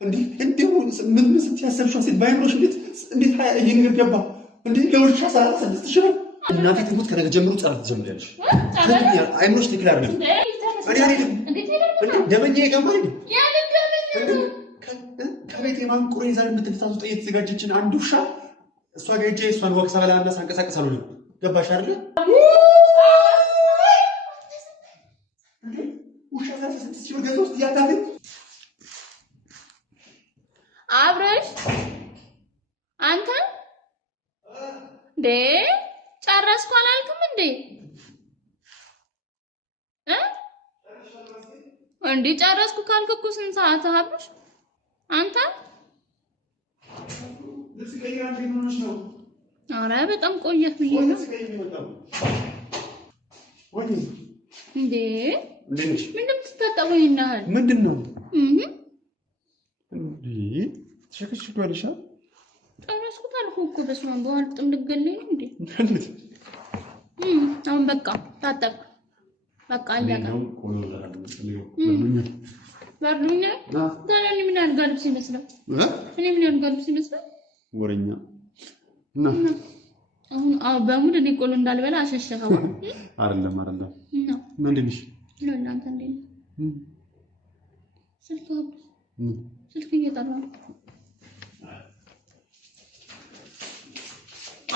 እንዴ ምን ስትያሰብሽው ሲል ባይኖርሽ እንዴት ይሄ ነገር ገባ እንዴ ለውልሽ 16 ሺህ እናቴ ትሙት ከነገ ጀምሮ ጸሎት ትጀምሪያለሽ አይኖርሽ ትክክል አይደለም እኔ አይደለም ደመኛ ይገማል ከቤት የማንቁሬ ዛሬ የምትልታዙ እየተዘጋጀችን አንድ ውሻ እሷ ጋር ሄጄ እሷን ወቅሳ በላና ሳንቀሳቀስ አልሆነም ገባሽ አይደል ውሻ 16 ሺህ ገዝቶ ያታፈ አብረሽ አንተ ደ ጨረስኩ አላልክም እንዴ እንዴ ጨረስኩ ካልክ እኮ ስንት ሰዓት አብረሽ አንተ ኧረ በጣም ቆየህ ብዬ ነው እንዴ ምንድን ትታጠበው ይናል ምንድነው እንዴ ተሸክሽኳልሻ ጨረስኩት አልኩህ እኮ በስመ አብ በኋላ ጥም ልገለኝ ነው እንዴ አሁን በቃ ታጠብ በቃ አለቀ ባርዱኛ ታዲያ ምን ያልጋልብስ ይመስላል እኔ ምን ያልጋልብስ ይመስላል ወረኛ እና አሁን በሙድ እኔ ቆሎ እንዳልበላ አሸሸኸው አይደለም ምንድነሽ ለእናንተ እንዴ ስልክ እየጠራ ነው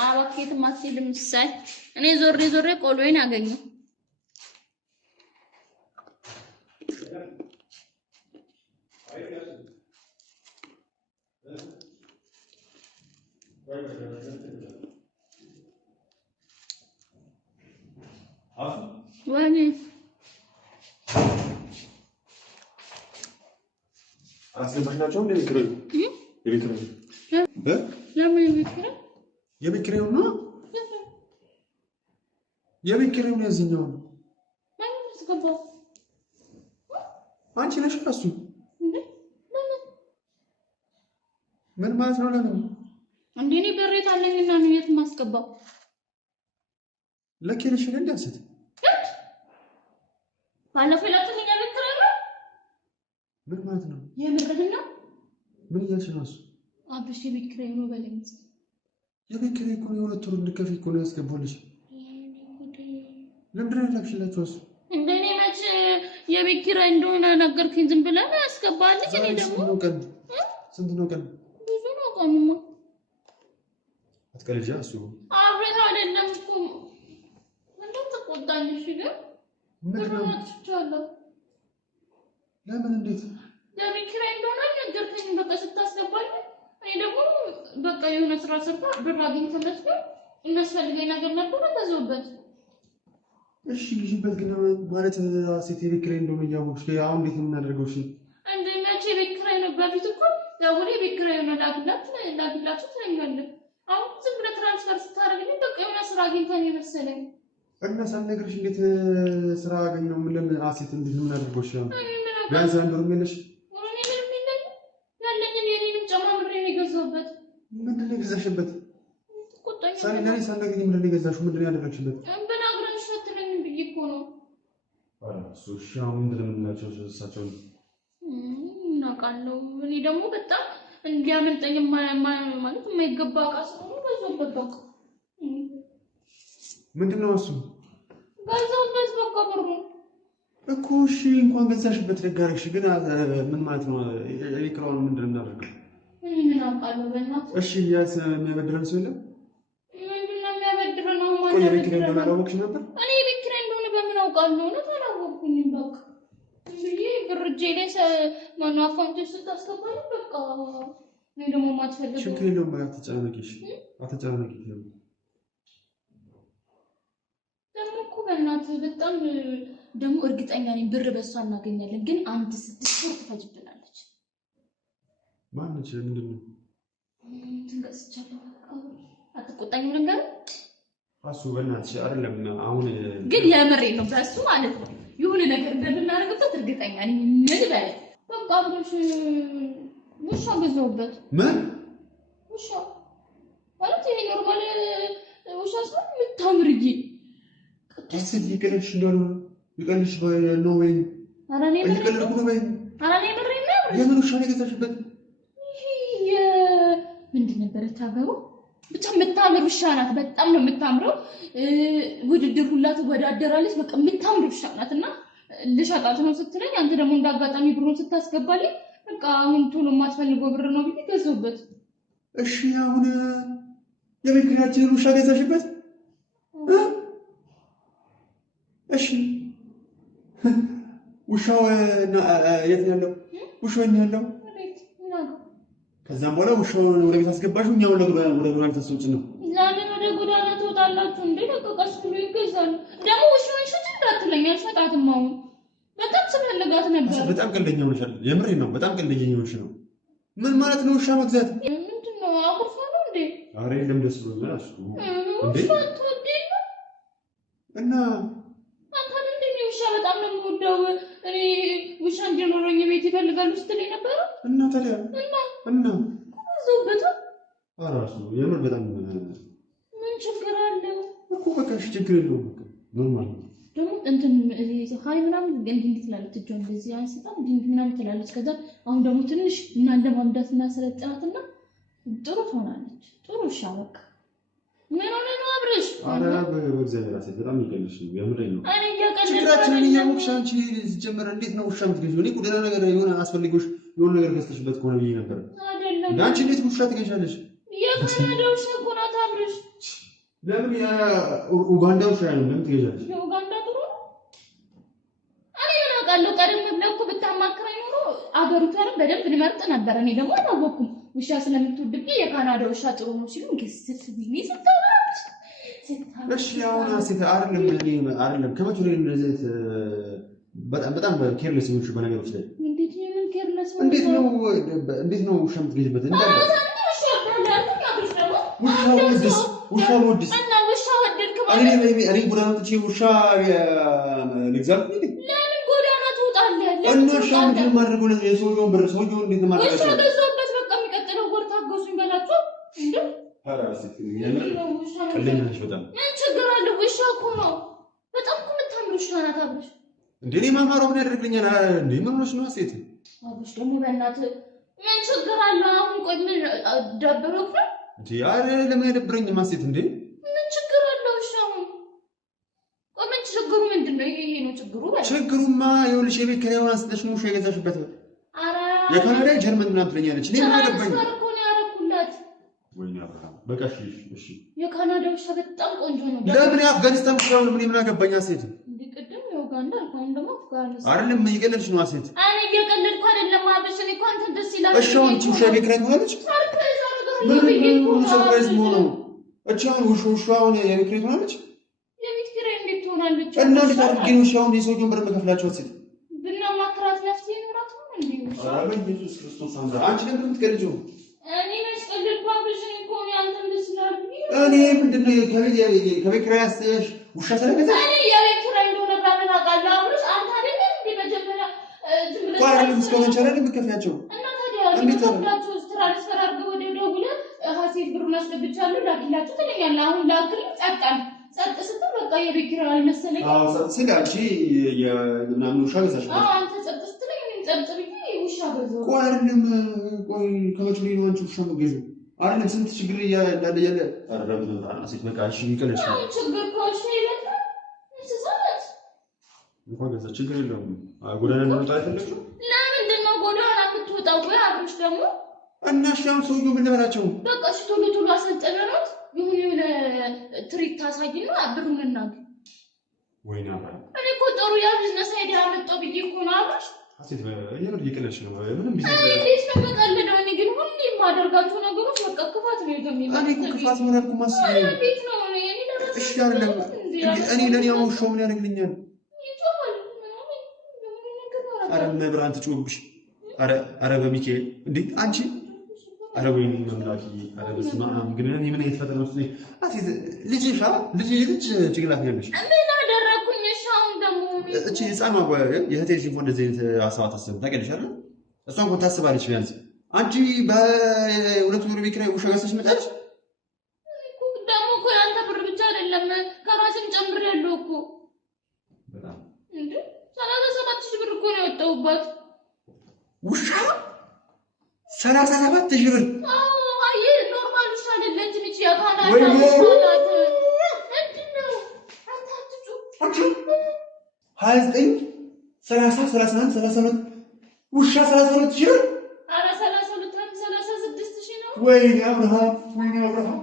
አባኬት ማስልም ሳይ እኔ ዞሬ ቆሎዬን አገኘው ወኔ አስለማሽናቸው እንደ ቢክሬ ለምን ቢክሬ የቢክሬው ነው የቢክሬው ነው እዚህኛው ማን ስገባው አንቺ ነሽ እሱ ምን ማለት ነው ለምን እንዴ እኔ በሬት አለኝና ነው የት ማስገባው ለከለሽ እንደሰት ባለፈው ለምን ያልከረ ምን ማለት ነው የምርህን ነው ምን እያልሽ ነው እሱ አብሽ የቢክሬ ነው በለኝ የቢክሬ እኮ ነው ሁለት ወር እንድከፊ እኮ ነው ያስገባልሽ ለምን ያላክሽላችሁ እሱ እንደኔ መች የቢክሬ እንደሆነ ነገርኩኝ ዝም ብለህ ያስገባልኝ እኔ ደግሞ ስንት ነው ቀን ብዙ ነው ቀኑማ አትቀልጃ እሱ አብረን አይደለም እኮ ምንድን ተቆጣኝ እሺ ግን ምንድነው ለምን እንዴት ለቢክሬ እንደሆነ ነገርኩኝ በቃ ስታስገባኝ እኔ ደግሞ በቃ የሆነ ስራ ሰርታ ብር አግኝተህ መስሎኝ የሚያስፈልገኝ ነገር ነበር ተዘውበት እሺ ልጅበት ግን ማለት ሴት የቢክሬ እንደሆነ እያወቅሽ አሁን እንዴት ነው የምናደርገው እሺ እንዴ መቼ ቢክሬ ነው በፊት እኮ ደውሌ ቢክሬ ነው ላግላችሁ ትለኛለህ አሁን ዝም ብለህ ትራንስፈር ስታደርግልኝ በቃ የሆነ ስራ አግኝተህ መሰለኝ እና ሳልነግርሽ እንዴት ስራ አገኘው ምን ለምን አሴት እንዴት ነው የምናደርገው እሺ ቢያንስ አንድ ወር መለሽ እኔ ምንም የለኝ ያለኝን የኔንም ጨማምሬ ነው የገዛሁበት ምንድን ነው የገዛሽበት ቁጣኝ ሳልነግርሽ ሳልነግርሽ ምንድን ነው የገዛሽው ምንድን ነው ያደረግሽበት በናግረንሽ አትለኝም ብዬ እኮ ነው እሱ እሺ አሁን ምንድን ነው የምንላቸው እሳቸው እናውቃለሁ እኔ ደግሞ በጣም እንዲያመልጠኝ ማለት የማይገባ ዕቃ ስለሆነ ገዛሁበት በቃ ምንድን ነው እሱ ገዛሁበት በቃ ብሩ እኮ እሺ እንኳን ገዛሽበት ደጋረግሽ ግን ምን ማለት ነው የቢክራውን ምንድን ነው የምናደርገው ምን አውቃለሁ በእናትህ እሺ ያስ የሚያበድረን ሰው የለም ምንድን ነው የሚያበድረን አሁን ማለት ነው የቢክራ እንደሆነ አላወቅሽ ነበር እኔ የቢክራ እንደሆነ በምን አውቃለሁ ነው አላወቅኩኝም በቃ እንግዲህ ብርጄ ላይ ማነው አካውንት ስታስገባኝ በቃ እኔ ደግሞ ማትፈልገው ችግር የለውም አትጨናነቂሽ ደግሞ እኮ በእናትህ በጣም ደግሞ እርግጠኛ ነኝ ብር በሷ እናገኛለን ግን አንድ 6 ወር ትፈጅብናለች ማንች ምንድን ነው ትንገስቻለሁ አትቆጣኝም ነገር አሱ በእናትሽ አይደለም አሁን ግን የምሬ ነው በሱ ማለት ነው የሆነ ነገር እንደምናደርግበት እርግጠኛ ነኝ ምን በለ በቃ ብሩሽ ውሻ ገዛሁበት ምን ውሻ ማለት ይሄ ኖርማል ውሻ ሳይሆን የምታምርዬ ቅድስት ይቀርሽ እንደሆነ ይቀርሽ ነው ወይ አራኔ ይቀርልኩ ነው ወይ አራኔ ምሬ ነው የምን ውሻ ነው የገዛሽበት? ይሄ ምንድን ነበር ታገሩ? ብቻ የምታምር ውሻ ናት። በጣም ነው የምታምረው። ውድድር ሁላ ትወዳደራለች። በቃ የምታምር ውሻ ናት እና ልሸጣት ነው ስትለኝ አንተ ደግሞ እንዳጋጣሚ ብሩን ስታስገባልኝ በቃ አሁን ቶሎ የማትፈልገው ብር ነው ብዬ ገዛሁበት። እሺ አሁን የቤት ኪራያችንን ውሻ ገዛሽበት? እሺ ውሻው የት ነው ያለው? ውሻው የት ነው ያለው? ከዛም በኋላ ውሻውን ወደ ቤት አስገባሽው። እኛው ወደ ጎዳና ተሰውጭ ነው። ለምን ወደ ጎዳና ትወጣላችሁ እንዴ? ለቀቀስ ብሎ ይገዛል። ደግሞ ውሻውን ሽጥ እንዳትለኝ አልሸጣትም። አሁን በጣም ስፈልጋት ነበር። በጣም ቀልደኛ ሆነሻል። የምሬን ነው። በጣም ቀልደኛ ሆነሽ ነው። ምን ማለት ነው ውሻ መግዛት? ምንድን ነው አቁርፋ ነው እንዴ? ኧረ የለም ደስ ብሎኛል። እሱ እንዴ እና ውሻ በጣም ነው የምወደው እኔ። ውሻ እንዲኖረኝ ቤት ይፈልጋሉ ስትለኝ ነበረ እና ታዲያ እና ዞበት አራሱ የምር በጣም ምን ችግር አለው እኮ በቃ እሺ ችግር የለውም። በቃ ኖርማል ነው። ደግሞ እንትን ሃይ ምናምን እንዴት ትላለች? እጇን እንደዚህ አንስታ እንዴት ምናምን ትላለች። ከዛ አሁን ደግሞ ትንሽ እና እንደማምዳትና ስለጥራትና ጥሩ ትሆናለች። ጥሩ ውሻ በቃ ምን ሆነ ነው አብረሽ? አረ በእግዚአብሔር አሰብ በጣም ይቀልሽ ነው። የምሬን ነው። እኔ እያቀለድኩ ችግራችንን እያወቅሽ አንቺ ሲጀመር እንዴት ነው ውሻ የምትገዢው? እኔ ቁደና ነገር የሆነ አስፈልጎሽ የሆነ ነገር ገዝተሽበት ከሆነ ብዬ ነበር። አይደለም አንቺ እንዴት ውሻ ትገዣለሽ? የካናዳ ውሻ እኮ ናት አብረሽ። ለምን የኡጋንዳ ውሻ ነው ለምን ትገዣለሽ? የኡጋንዳ ጥሩ ነው። እኔ ምን አውቃለሁ? ቀደም ብለህ እኮ ብታማክረኝ ኖሮ አገሪቷንም በደንብ ልመርጥ ነበር። እኔ ደግሞ አላወኩም። ውሻ ስለምትወድብኝ የካናዳ ውሻ ጥሩ ነው ሲሉ ግስት ብዬ ስታወራች እሺ አሁን አሴት አይደለም ከመቼ ነው እንደዚህ በጣም ኬርለስ ነሽ በነገሮች ላይ? እንዴት ነው ምን ኬርለስ ነው? እንዴት ነው ውሻ የምትገዥበት? እንዳለ ውሻ ወድስ እና ውሻ ወደድክ ማለት እኔ ጎዳና ወጥቼ ውሻ ልግዛት እንዴ? ለምን ጎዳና ትወጣለህ? እና ውሻ ምንድን ማድረግ ነው? የሰውየውን ብር ሰውየው እንዴት ማድረግ ነው? ውሻ ገዛበት በቃ የሚቀጥለው ወር ታገሱኝ በላቸው እንዴ? አራሲት ቀልደኛ ነሽ በጣም። ምን ችግር አለ? ውሻ እኮ ነው። በጣም እኮ የምታምር ውሻ ናት አብረሽ። እንዴ እኔ ማማረው ምን ያደርግልኛል? እንዴ ምን ሆነሽ ነው ሴት? አብረሽ ደግሞ በእናትህ ምን ችግር አለ? አሁን ቆይ ምን ደብሮክ ነው እንዴ? አረ ለምን አይደብረኝም ሴት? እንዴ ምን ችግር አለ? ውሻው ቆይ ምን ችግሩ ምንድን ነው? ይሄ ነው ችግሩ። ችግሩማ ይኸውልሽ የቤት ኪራዩን አንስተሽ ነው ውሻ የገዛሽበት። አረ የካናዳ ጀርመን ምናምን ትለኛለች። እኔ ምን አገባኝ? ወይኔ አብርሃም በቃ እሺ የካናዳ ውሻ በጣም ቆንጆ ነው። ለምን የአፍጋኒስታን ውሻ ነው? ምን አገባኝ ሴት? እንዴ ቅድም የኡጋንዳ አልኳን ደግሞ አፍጋኒስታን አይደለም እየቀለድሽ ነው ሴት። እኔ እየቀለድኩ አይደለም አብሽ። እኔ እኮ አንተ ደስ ይላል። እሺ አሁን ውሻ ቤት ኪራይ ትሆናለች? ሰርፕራይዝ አደረጋለሁ። ምን ሰርፕራይዝ ነው? እቺ አሁን ውሻውን የቤት ኪራይ ትሆናለች? የቤት ኪራይ እንዴት ትሆናለች? እና እንዴት አድርጌ ነው ውሻውን የሰውየውን ብር መከፍላቸው ሴት? ብናማክራት ነፍሴ ይኖራት ነው እንዴ? ውሻ አረ በኢየሱስ ክርስቶስ አምራ አንቺ ለምን የምትቀልጂው? እኔ መስቀልድ ባብሽ እኮ ነው አንተም ደስ ይላል። እኔ ምንድነው ከቤት ኪራይ ያስሽ ውሻ ስለገዛ እኔ የቤት ኪራይ እንደሆነ ባለን አውቃለሁ። አብረሽ አንተ አይደለም እንዴ መጀመሪያ ዝም ብለህ ቋራን እስከሆነ ቻላል የምትከፍያቸው እና ታዲያ እንዴት ትራንስፈር አድርገው ወደ ደውለህ ሀሴት ብሩን አስገብቻለሁ ላኪላችሁ ትለኛለህ። አሁን ላክልኝ ጸጣል ጸጥ ስትል በቃ የቤት ኪራይ አልመሰለኝም። አዎ ጸጥ ስል አንቺ የምናምን ውሻ ገዛሽ? አዎ አንተ ጸጥ ስትለኝ እኔም ጸጥ ብዬ ውሻ ገዛሁ። ቆይ አይደለም ቆይ ከመቼ ነው አንቺ ውሻ የምትገዢው? አይደለም ስንት ችግር እንዳለ ያለ አረብ ነው ሴት በቃ እሺ ይቀለሽ ነው ችግር ከውሻ ይበልጣል። እንስሳት እንኳን ገዛ ችግር የለውም። ጎዳና እንውጣ አይፈልግም። ለምንድን ነው ጎዳና የምትወጣው? ወይ አብሮሽ ደግሞ እና እሺ አሁን ሰውዬው ምን ልበላቸው? በቃ እሺ ቶሎ አሰልጠነናት የሆነ ትሪክ ታሳይና ብሩን እናገኝ። ወይኔ አብራ እኔ እኮ ጥሩ ያ ቢዝነስ አይዲያ አመጣው ብዬ እኮ ነው አብሮሽ። አሴት የምር እየቀለድሽ ነው። ምንም ቢዝነስ እንዴት ነው የምቀልደው? እኔ ግን ሁሌ የማደርጋቸው ነገሮች በቃ ክፋት ነው የሚመስለው። እኔ እኮ ክፋት ምን አልኩ ማስበው? እንዴት ነው እኔ ደረሰ እሺ አይደለም እኔ ለኔ አሁን ውሻው ምን ያደርግልኛል? ይጮሃል። አረ መብራን ትጮህብሽ። አረ በሚካኤል እንዴ አንቺ አረ ወይኔ መምላኪ አረ በስመ አብ ግን እኔ ምን እየተፈጠረ ነው? አሴት ልጅ ጭንቅላት ነው ያለሽ። ምን አደረኩኝ? እሺ አሁን ደግሞ እቺ ህፃን የእህቴ ልጅ እንኳን እንደዚህ አይነት ሀሳብ አታስብም። ታውቂያለሽ አይደል? እሷ እንኳን ታስባለች ቢያንስ። አንቺ በሁለት ወር ቤት ኪራይ ውሻ ገዝተሽ መጣች። ደግሞ እኮ ያንተ ብር ብቻ አይደለም ከራስን ጨምሬያለሁ እኮ በጣም እንዴ 37,000 ብር እኮ ነው ያወጣሁባት ውሻ 37,000 ብር። አዎ አይ ኖርማል ውሻ አይደለችም እቺ ያካናታ ውሻ ናት። ምንድነው አታጥጩ አንቺ 29 30 31 38 ውሻ 32,000 ብር። ኧረ 32 36,000 ነው። ወይኔ አብርሃም ወይኔ አብርሃም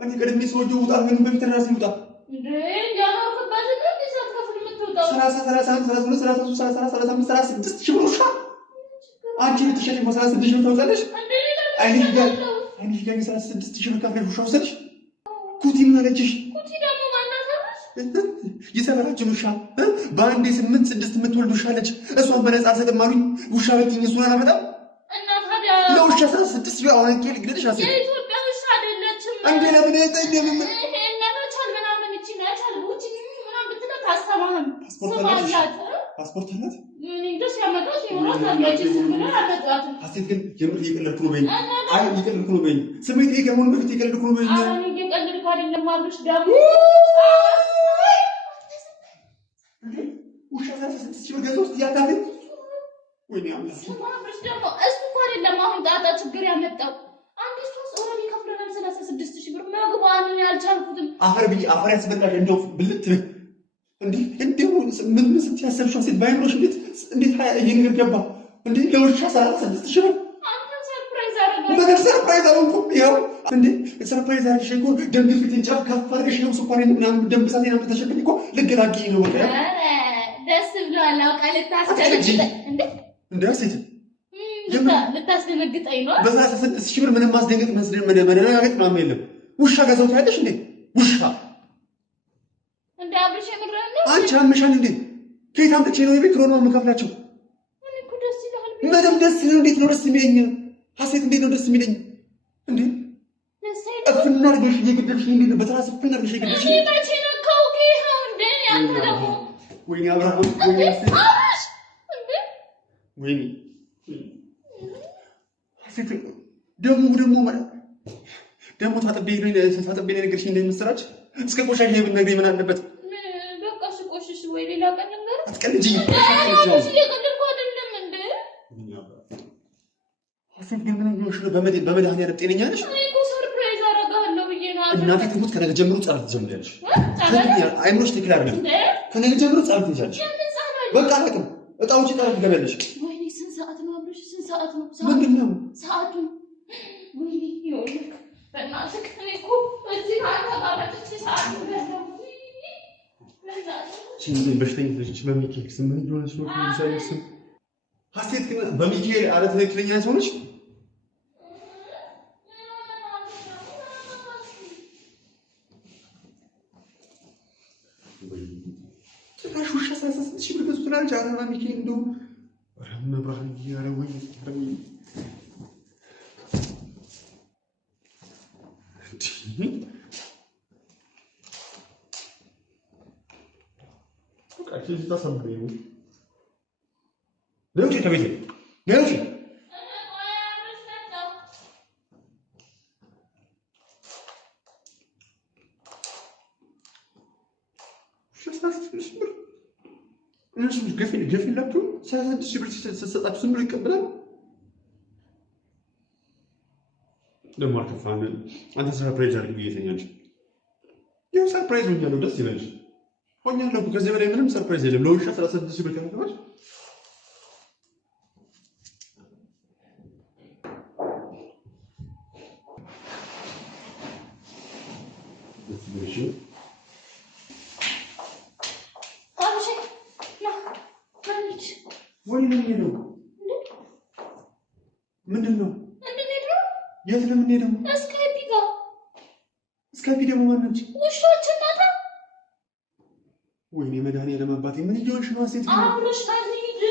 እኔ ቀድሜ ሰውዬው ውጣ ምን በፊት ራስ ይውጣ እንዴ ያናውቅበት ነው ዲዛት ከፍል የምትወጣው 30 31 32 33 34 35 36,000 ብር ውሻ አንቺ ልትሸጪ 36,000 ብር ታውቃለሽ? አይንሽ ጋር 36,000 ብር ከፍለሽ ውሻ ወሰድሽ? ኩቲ ምን አለችሽ? ኩቲ ደግሞ ማናታለሽ? የሰፈራችን ውሻ በአንዴ 8 6 የምትወልድ ውሻ አለች። እሷን በነፃ አልሰጥም አሉኝ። ውሻ በትኝ እሱን አላመጣም እና ታዲያ ለውሻ 36,000 ብር አሁን እንቄ ልግደልሽ አሰብ የኢትዮጵያ ውሻ አይደለችም እንዴ ለምን አይጠኝም? ፓስፖርት አላት። እንዴስ ያመጣሽ ይኖራል ታዲያች ዝምብለ አመጣት ሀሴት ግን የምር እየቀለድኩ ነው በይኝ። አይ እየቀለድኩ ነው በይኝ። ስሜት ከመሆኑ በፊት እየቀለድኩ ነው በይኝ። አሁን እየቀለድኩ አይደለም አብርሽ ደግሞ ውሻ 36,000 ብር ገዝተው ያታፊ ወይኔ አምላክ አብርሽ ደግሞ እሱ እኮ አይደለም አሁን ጣጣ ችግር ያመጣው አንድ ሶስት ኦሮሚ ከፍለናል 36,000 ብር መግባን ያልቻልኩትም አፈር ያስበላሽ እንደው ብልት እንዴ ምን ስትያሰብሽው ሴት ባይኖርሽ እንዴት ይሄን ገባ እንዴ ለውሻ 36,000 ብር አንተ ሰርፕራይዝ አረጋለሁ ነገር ሰርፕራይዝ አልሆንኩም። ይኸው እንዴ ሰርፕራይዝ አድርገሽ እኮ ደም ግፊትን ጫፍ ከፍ አድርገሽ ነው ስኳሬን ምናምን ደም ብዛቴን አምጥተሽብኝ እኮ ልገላግኝ ነው በቃ ደስ ብሏል። አውቃ ልታስደነግጠኝ እንዴ ሴት ልታስደነግጠኝ ነው። በ36,000 ብር ምንም ማስደንገጥ መደናገጥ ምናምን የለም። ውሻ ገዛው ታያለሽ እንዴ ውሻ እንዴ አብርሽ የምረን ነው አንቺ አምሻል እንዴ ከየት አምጥቼ ነው የቤት ሮኖ የምከፍላቸው? እኔ እኮ ደስ ይላል ምንም ደስ ይላል። እንዴት ነው ደስ የሚለኝ? ሀሴት እንዴት ነው ደስ የሚለኝ? እንዴ ደስ ይላል። እፍና አድርገሽ እየገደልሽ እንዴ በተራስ እፍና አድርገሽ እየገደልሽ እኔ መቼ ነው ከውቄ ይኸው እንዴ ያንተ ደግሞ ወይኔ አብርሃም ወይኔ አብርሽ እንዴ ወይኔ ሀሴት ደግሞ ታጥቤ ነገርሽ እንደምትሰራች እስከ ቆሻሻ ብትነግሪኝ ምን አለበት? በቃ ቆሽሽ ወይ ሌላ ቀን ነገር አትቀልጂ። አብርሽ እየቀለድኩ አይደለም እንዴ ሀሴት ግን ምን ሆነሽ ነው? በመድኃኒዓለም ጤነኛ ነሽ? እኔ እኮ ሰርፕራይዝ አደርጋለሁ ብዬ ነው። እናቴ ትሙት ከነገ ጀምሮ ጸሎት ትጀምሪያለሽ። አይምሮሽ ትክክል አይደለም። ከነገ ጀምሮ ጸሎት ትይዣለሽ። በቃ አላውቅም። እጣ ውጪ ጸሎት ትገቢያለሽ። ወይኔ ስንት ሰዓት ነው አብርሽ? ስንት ሰዓት ነው? ምንድን ነው ሰዓቱ? ወይኔ ይኸውልህ በእናትህ እኔ እኮ እዚህ አልተቃመጥቼ ሰዓት ነው በሽተኛ ልጅ በሚካኤል ስም ምን እንደሆነች ነው የሚሳይስ ሀሴት ግን በሚካኤል አለ ትክክለኛ ሰው ነች። ጭራሽ ውሻ 36,000 ብር ገዝቶ ትላለች። አረ በሚካኤል እንደው መብራን ያረ ወይ Actually, it's not something. Don't you, Tabitha? Don't you? እነሱ ገፍ የላቸውም። 36,000 ብር ስትሰጣችሁ ዝም ብሎ ይቀበላል። ደግሞ አልከፋን አንተ ሰርፕራይዝ አድርግ ብዬሽ ያው ሰርፕራይዝ ሆኛለሁ። ደስ ይላል ሆኛለሁ። ከዚህ በላይ ምንም ሰርፕራይዝ የለም። ለውሻ 36,000 ብር ከመከፈል ምንድን ነው? የት ነው የምንሄደው? እስከ ፒ ደግሞ ማነች? ውሾችን ናታ። ወይኔ መድኃኒዓለም አባቴ ምን እየሆንሽ ነው? ሴት አብረሽ አንሂድ።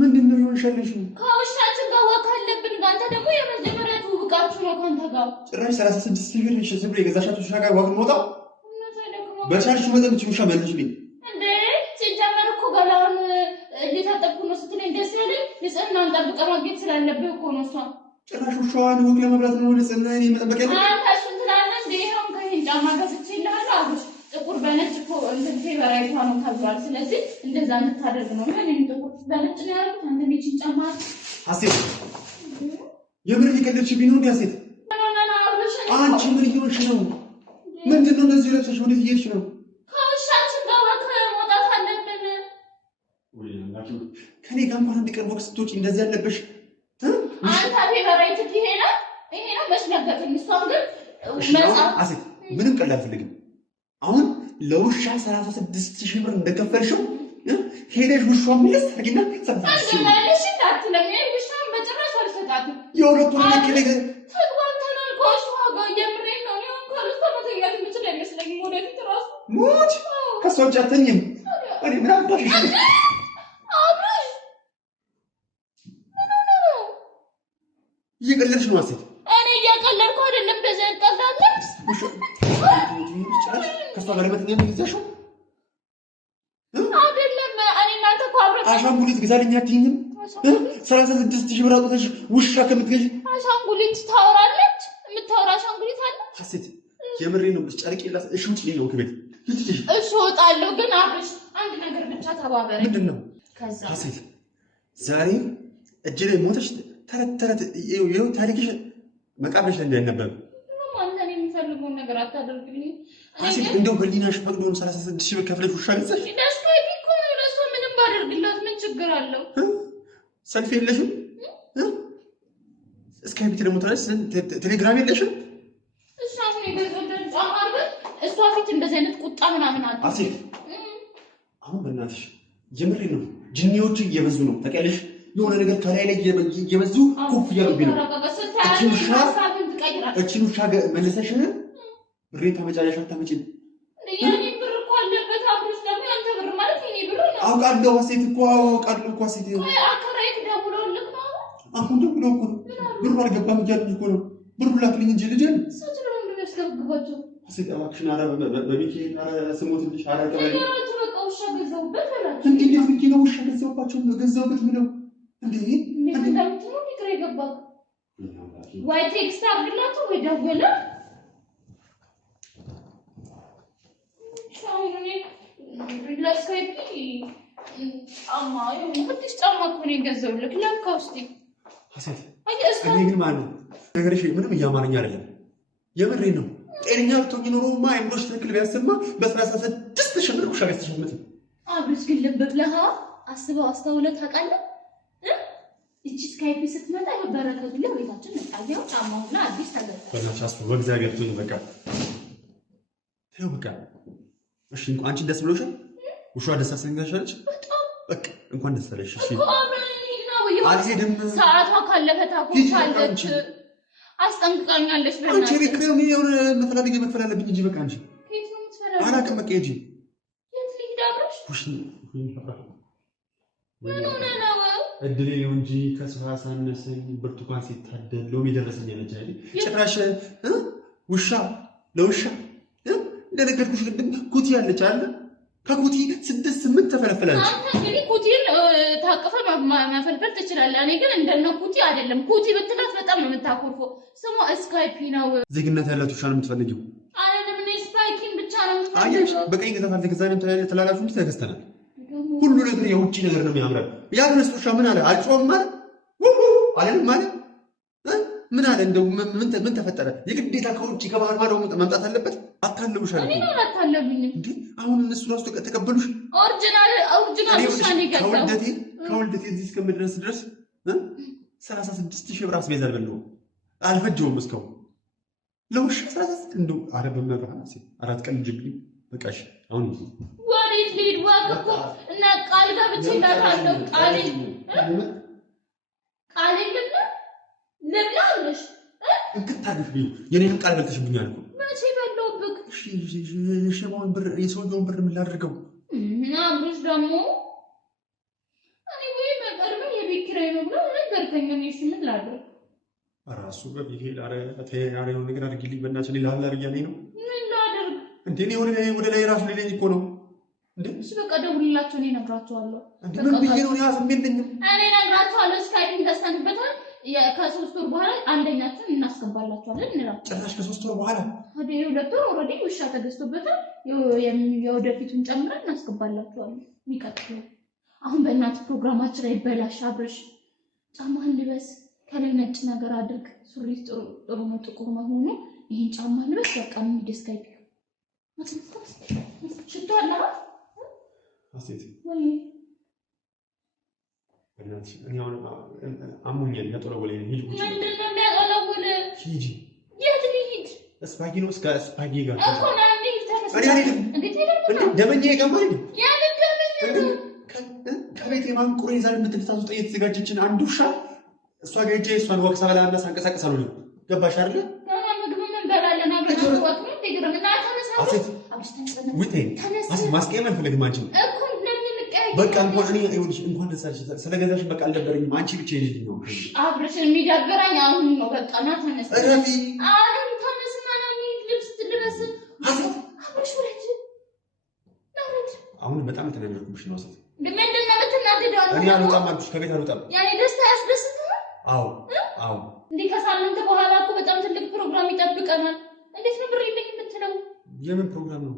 ምንድን ነው የሆንሻለሽ? ከውሻችን ጋር ወክ አለብን። አንተ ደግሞ የመጀመሪያ ትውውቃችሁ ነው ከአንተ ጋር። ጭራሽ 36,000 ብር ዝም ብሎ የገዛሻት ውሻ ጋር ዋክ እንወጣ? በቻልሽ መጠን ውሻ መልሽልኝ። እንዴ ሲጀመር እኮ ገላውን እየታጠብኩ ነው ስትለኝ ደስ ያለኝ ንጽህናውን ጠብቀህ ማግኘት ስላለብህ እኮ ነው። እሷ ጭራሽ ውሻዋን ወግ ለመብላት ነው ንጽህና እኔ መጠበቅ ያለብኝ። አንተ እሱን ትላለህ እንዴ? ይኸውም ከይሄን ጫማ ገዝቼልሃለሁ አብረሽ ጥቁር በነጭ እኮ እንትን ፌቨራይቷ ነው ተብሏል። ስለዚህ እንደዛ እንድታደርግ ነው። ምን እንደው በነጭ ነው ያልኩት። አንተ ልጅን ጫማ ሀሴት የምር እየቀለድሽ ቢሆን ያሴት አንቺ ምን እየሆንሽ ነው? ምንድነው እንደዚህ ለብሰሽ ወዴት እየሄድሽ ነው? ከውሻችን ጋር መውጣት አለብን። ከኔ ጋር እንኳን አንድ ቀን ወቅት ስትወጪ እንደዚህ ያለበሽ አንተ ፌቨራይት ይሄ ነው መስለበትኝ። እሷም ግን መጻፍ አሴት ምንም ቀላል አልፈልግም። አሁን ለውሻ 36,000 ብር እንደከፈልሽው ሄደሽ ውሻውን መለስ አድርጊና ሰብስበሽ እንዳትለኝ። ውሻውን በጭራሽ አልሰጣትም። የሁለቱ ነገር ተግባብተናል። ከውሻዋ ጋር የምሬን ነው። እኔ እንኳን እሷ መተኛት የምችል አይመስለኝም። ወደፊት እራሱ ሞት ከእሷ ውጭ አትተኝም። እኔ ምን አባሽ እየቀለድሽ ነው አሴት? እኔ እያቀለድኩ አይደለም። በዛ ያቀላለ ከእሷ ጋር ለመተኛት ነው ይዘሽው አይደለም። እኔ እናንተ እኮ አብረን አሻንጉሊት ግዛልኝ አትይኝም? 36,000 ብር አውጥተሽ ውሻ ከምትገዢ አሻንጉሊት ታወራለች። የምታወራ አሻንጉሊት አለ ሀሴት? የምሬን ነው። ጨርቅ የላስ እሺ፣ ውጪ ነው ከቤት እሺ፣ እወጣለሁ። ግን አብረሽ አንድ ነገር ብቻ ተባበረኝ። ምንድን ነው ከዛ ሀሴት? ዛሬ እጅ ላይ ሞተሽ ተረት ይኸው ታሪክሽ መቃብርሽ ላይ እንዳይነበብ አንተ የሚፈልገውን ነገር አታደርግልኝ ሀሴት። እንደው በሊናሽ ፈቅዶ 36,000 ብር ከፍለሽ ውሻ ገዛሽ? ለእሷ ምንም ባደርግላት ምን ችግር አለው? ሰልፍ የለሽም? ስካይፕ ደግሞ ትላለች። ቴሌግራም የለሽም? እሷ አሁን የገዛሁትን ጫማ አድርገን እሷ ፊት እንደዚህ አይነት ቁጣ ምናምን አለ። ሀሴት አሁን በእናትሽ የምሬን ነው። ጅኒዎቹ እየበዙ ነው ታውቂያለሽ። የሆነ ነገር ከላይ ላይ እየበዙ ኩፍ እያሉብኝ ነው። እቺን ውሻ መልሰሽ ብሬን ታመጫለሽ አታመጪም? የኔ ብር እኮ አለበት አብሮሽ ደግሞ ያንተ ብር ማለት የኔ ብር ነው። አውቃለሁ ሀሴት እኮ አውቃለሁ እኮ ሀሴት። አከራይት ደውሎልህ ነው? አሁን ደውሎ እኮ ነው ብሩ አልገባም እያሉኝ እኮ ነው። ብሩ ላክልኝ እንጂ ልጅ ሰጭ ነው እንደሚያስገብባቸው ሀሴት እባክሽን። ኧረ በሚካኤል ኧረ ስሞትልሽ ኧረ ቀበሌ በቃ ውሻ ገዛሁበት አላቸው። እንዴት ብዬ ነው ውሻ ገዛሁባቸው ገዛሁበት ምለው እንዴ? እንደምትሉ ግራ የገባው ወይ ቴክስት አድርግላቸው ወይ ደውለ ለስካይፒ ጫማ አዲስ ጫማ እኮ ነው የገዛሁልህ። ለካ ውስጥ ሀሴት እኔ ግን ማለት ነው ነገርሽ ምንም እያማረኝ አይደለም። የምሬን ነው። ጤነኛ ብትሆኚ ኖሮማ አይምሮሽ ትክክል ቢያስብማ በ36,000 ብር ውሻ ገዝተሽበት። አብረሽ ግን ልብ ብለህ አስበው አስተውለህ ታውቃለህ? እቺ ስካይፕ ስትመጣ በበረከቱ ላይ ቤታችን መጣያው ጫማውና አዲስ ተገዛ። በእናትሽ አስቡ በእግዚአብሔር ትሁን። በቃ ተይው በቃ እሺ። አንቺ ደስ ብሎሻል? ውሻ ደስ አሰኝታለች? በቃ እንኳን ደስ አለሽ። እሺ አልሄድም። ሰዓቷ ካለፈ ታቆቻለች። አስጠንቅቃኛለች። አንቺ ሪክሬው ነው የሆነ መፈላልግ መክፈል አለብኝ እንጂ በቃ አንቺ ከየት ነው የምትፈላልግ? አላውቅም። በቃ ሂጂ። የት ልሂድ አብረሽ? ምን ሆነ ነው? እድሌ ነው እንጂ ከሰው ሳነሰኝ ብርቱካን ሲታደል ሎሚ ደረሰኝ አለች አይደል? ጭራሽ ውሻ ለውሻ እንደነገርኩሽ ቅድም ኩቲ ያለች አለ። ከኩቲ 6-8 ተፈለፈላለች። አንተ እንግዲህ ኩቲን ታቅፈ መፈልፈል ትችላለህ። እኔ ግን እንደነ ኩቲ አይደለም። ኩቲ ብትላት በጣም ነው የምታኮርፈው። ስሟ ስካይፒ ነው። ዜግነት ያላት ውሻ ነው የምትፈልጊው? አይደለም እኔ ስፓይኪን ብቻ ነው የምትፈልጊው። አየሽ በቀኝ ግዛት አልተገዛንም ተላላችሁ እንጂ ተገዝተናል። ሁሉ ነገር የውጭ ነገር ነው የሚያምረው። ያ ግን ውሻ ምን አለ? አልጮህም ማለት አለንም ማለት ምን አለ? እንደው ምን ተፈጠረ? የግዴታ ከውጭ ከባህር ማዶ መምጣት አለበት? አታለቡሻል። እኔ ነው አታለቡኝም እንዴ? አሁን እነሱ ራሱ ተቀበሉሽ? ኦሪጂናል ውሻ ነው የገዛው። ከወልደቴ እዚህ እስከምድረስ ድረስ 36,000 ብር አስቤዛ አልበላሁም፣ አልፈጀውም እስካሁን ለውሻ 36 እንደው አረበመ ባህናሲ 4 ቀን ጅብኝ በቃሽ። አሁን ወዴት ልሂድ? ዋከኮ እና ቃል ገብቼላታለሁ። ቃል ልብላ ልብላልሽ እንክታርፍ ቢዩ የኔን ቃል በልተሽብኛል እኮ። መቼ በላውብክ? የሸማውን ብር የሰውየውን ብር ምን ላድርገው? አብሮሽ ደግሞ እኔ ወይ መቀርበ የቤት ኪራይ ነው ብለው ነገርከኝ። እሺ ምን ላድርግ? ራሱ በቢሄድ አረ ነው ነገር አድርጊልኝ በእናትሽ። እኔ ላላ ብያለኝ ነው። ምን ላድርግ እንዴ? እኔ ወደ ላይ ራሱ ሌለኝ እኮ ነው እንዴ? እሺ በቃ ደውልላቸው፣ እኔ እነግራቸዋለሁ። እንዴ ምን ብዬ ነው? ያስ ምን ልኝ እኔ እነግራቸዋለሁ። ስካይፕ ተስተንበታል ከ3 ወር በኋላ አንደኛችን እናስገባላችኋለን እንላለን። ጭራሽ ከ3 ወር በኋላ ወደ 2 ወር ኦልሬዲ ውሻ ተገዝቶበታል። የወደፊቱን ጨምረን እናስገባላችኋለን። የሚቀጥለው አሁን በእናት ፕሮግራማችን ላይ በላሽ አብረሽ ጫማህን ልበስ፣ ከላይ ነጭ ነገር አድርግ፣ ሱሪ ጥሩ ነው ጥቁር መሆኑ፣ ይሄን ጫማ ልበስ፣ በቃ ምን ደስካይ ሽቶ አለ አሴት ወይ እናትሽ እኔ አሁን አሞኛል ያጠለወለ ሂጂ ምንድን ነው የሚያጠለውል ሂጂ የት ልሂድ ስፓጊ ነው እስከ ስፓጊ ጋር እኮ ነው እኔ አልሄድም ደመኛ ይገማል ከቤት የማንቁሬ ዛሬ የምትልታዙ የተዘጋጀችን አንድ ውሻ እሷ ጋር ሄጄ እሷን ወቅሳ በላና ሳንቀሳቀስ አልሆነም። ገባሽ አይደለ? ምግብ ምን በላለን አብረን ወጥ ነው ትግረም እና አሴት ውጤ ማስቀየም አልፈልግም። አንቺ በቃ እንኳን እኔ ይኸውልሽ እንኳን ደስ አለሽ ስለገዛሽ በቃ አልደበረኝም። አንቺ ብቻ ይሄድ ነው አብረሽን የሚደበረኝ አሁን ነው። በቃ ና ተነስ ረፊ አሁን ተነስና ና ልብስ ትልበስ አብረሽ ወረጅ ናውረድ አሁን በጣም ተናደድኩብሽ ነው አሴት ምንድን ነው የምትናደደው? እኔ አልወጣም አልኩሽ ከቤት አልወጣም። ያኔ ደስታ ያስደስትህ? አዎ አዎ። እንዴ ከሳምንት በኋላ እኮ በጣም ትልቅ ፕሮግራም ይጠብቀናል። እንዴት ነው ብር የለኝም የምትለው? የምን ፕሮግራም ነው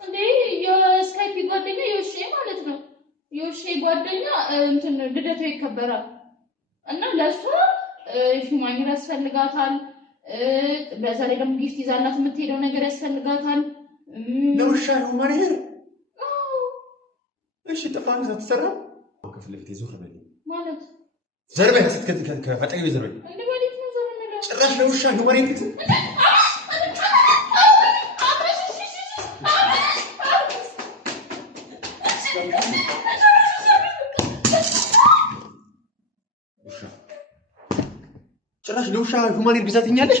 እንዴ? የስካይፒ ጓደኛ የውሼ ማለት ነው። የውሼ ጓደኛ እንትን ልደቷ ይከበራል እና ለሷ ሂውማን ያስፈልጋታል። በዛ ላይ ደግሞ ጊፍት ይዛላት የምትሄደው ነገር ያስፈልጋታል። ለውሻ ሂውማን ይሄር እሺ ተፋን ተሰራ ከፊት ለፊት ይዞር ነው ማለት ዘርበ ከፈጠኝ ዘርበ እንዴ ወዴት ነው ዘርበ ነው ጭራሽ ለውሻ ሂውማን ይሄር ጭራሽ ለውሻ ሂውማን ይሄር ግዛትኛለሽ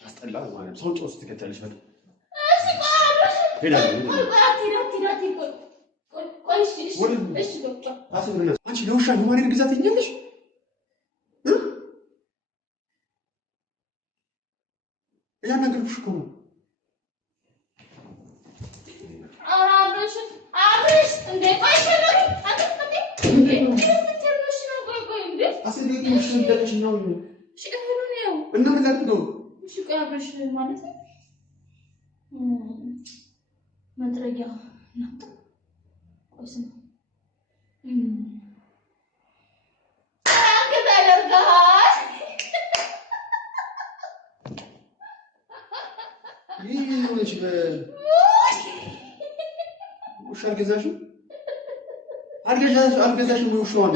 ታስጠላ ማለት ሰው ጮስ ትከታለሽ በቃ አንቺ ለውሻ ሂውማን ግዛት ይኛለሽ እያናገርኩሽ እኮ ነው። አብረሽ እንዴ ማለት ነው መጥረጊያ ናት። ቆይስ ነው አገዛለርጋት ይሄ ውሻ አልገዛሽም ውሻውን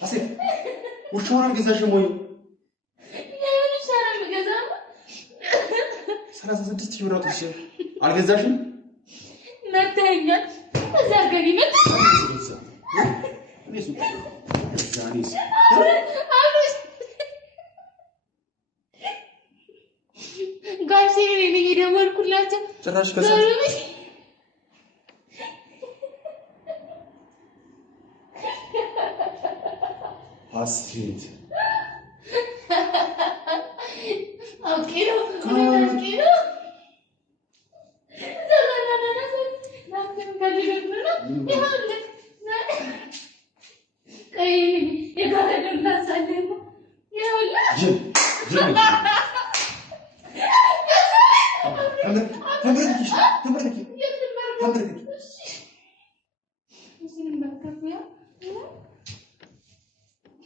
አሴት ውሻውን አልገዛሽም ወይ? 36 ብር አውጥቼ አልገዛሽም? መተኛት እዛ ገቢ መጣ ጋር ሲሪ ነው የደወልኩላቸው ጭራሽ ከዛ አስቴት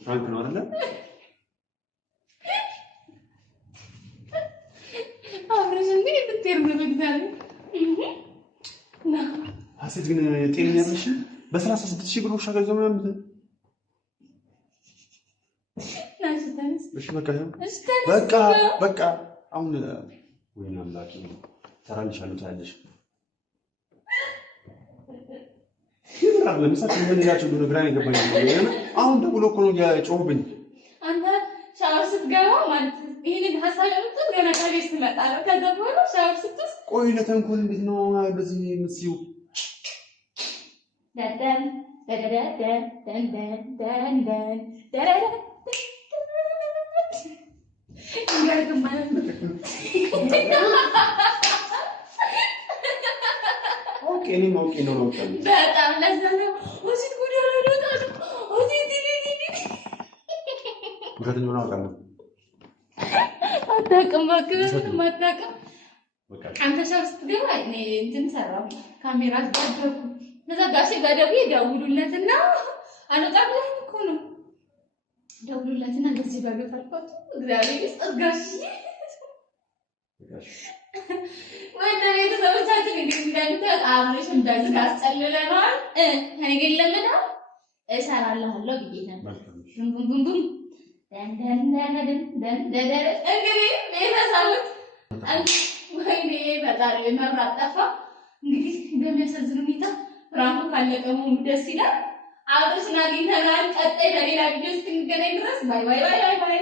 ፍራንክ ነው አይደል? አብረሽ እንዴ ብትርም በግዛለ አሴት ግን ጤነኛ ነሽ? በ36,000 ብር ውሻ ገዛው ምናምን እሺ በቃ አሁን ወይና አምላክ ተራልሻለሁ ታያለሽ። ይብራር ለምሳሌ እንደሌላቸው ብሎ ግራ የገባኝ ነው። አሁን ደውሎ እኮ ነው የጮህብኝ። አንተ ሻወር ስትገባ ማለት ይሄን ሐሳብ ያመጣው ገና ከቤት ትመጣ ነው። ከዛ በኋላ ሻወር ስትወስድ ቆይ ለተንኮል እንዴት ነው በዚህ የምትሲው? ደደን ደደደን ደንደን ደንደን ደረደ ይገርም ማለት ነው። ኦኬ ነው በጣም ለዛ ነው ወሲት ጉዳይ ነው። ወሲት ውሸትን ምን አውቃለሁ? አታውቅም እባክህ አታውቅም። አንተ ሻው ስትገባ እኔ እንትን ሰራሁ ካሜራ አስገባሁ። ከዛ ጋሼ ጋር ደውሉለትና አልወጣም ብለኸኝ እኮ ነው። ደውሉለትና እንደዚህ ባገት አልኳት። እግዚአብሔር ይስጥህ ጋሼ። ወደ ቤተሰቦቻችን እንግዲህ እንደምታውቅ አብረሽ እንደዚህ አስጠልለናል። እኔ ግን ለምን እሰራልሃለሁ ብዬ ነበር። ቡም እንግዲህ ቤተሰቦች ወይኔ በጣም መብራት ጠፋ። እንግዲህ በሚያሳዝን ሁኔታ ፕራንኩ ካለቀ መሆኑ ደስ ይላል። አብረሽን አግኝተናል። ቀጣይ በሌላ ቪዲዮ እስክንገናኝ ድረስ ባይ ባይ ባይ ባይ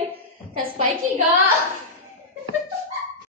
ከስፓይኪ ጋር